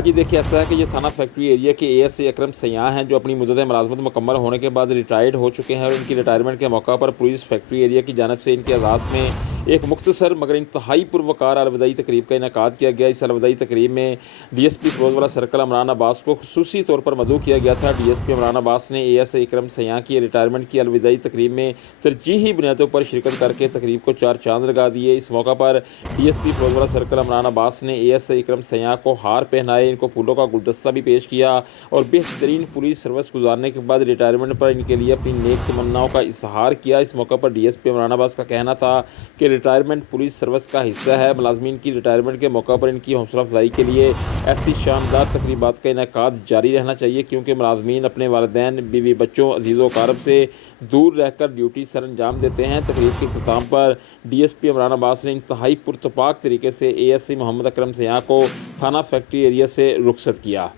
जी देखिए, ऐसा है कि ये थाना फैक्ट्री एरिया के एएसआई अकरम सयाह हैं, जो अपनी मुद्दत मुलाज़मत मुकम्मल होने के बाद रिटायर्ड हो चुके हैं और इनकी रिटायरमेंट के मौका पर पुलिस फैक्ट्री एरिया की जानिब से इनके एजाज़ में एक मुख्तसर मगर इंतहाई पुरवकार अलविदाई तकरीब का इनेकाद किया गया। इस अलविदाई तकरीब में डीएसपी फिरोजवाला सर्कल इमरान अब्बास को खुसूसी तौर पर मदऊ किया गया था। डीएसपी इमरान अब्बास ने एएसआई अकरम सयाह की रिटायरमेंट की अलविदाई तकरीब में तरजीही बुनियादों पर शिरकत करके तकरीब को चार चांद लगा दिए। इस मौका पर डीएसपी फिरोजवाला सर्कल इमरान अब्बास ने एएसआई अकरम सयाह को हार पहनाए, इनको फूलों का गुलदस्ता भी पेश किया और बेहतरीन पुलिस सर्विस गुजारने के बाद रिटायरमेंट पर इनके लिए अपनी नेक तमन्नाओं का इजहार किया। इस मौका पर डीएसपी इमरान अब्बास का कहना था कि रिटायरमेंट पुलिस सर्विस का हिस्सा है। मुलाजमीन की रिटायरमेंट के मौका पर इनकी हौसला अफजाई के लिए ऐसी शानदार तकरीबात का इनेकाद जारी रहना चाहिए, क्योंकि मुलाजमीन अपने वालिदैन, बीवी बच्चों, अजीज़ कारब से दूर रहकर ड्यूटी सर अंजाम देते हैं। तकरीब के इख्तिताम पर डीएसपी इमरान अब्बास ने इंतहाई पुरतपाक तरीके से एएसआई मोहम्मद अकरम सयाह को थाना फैक्ट्री एरिया से रुखसत किया।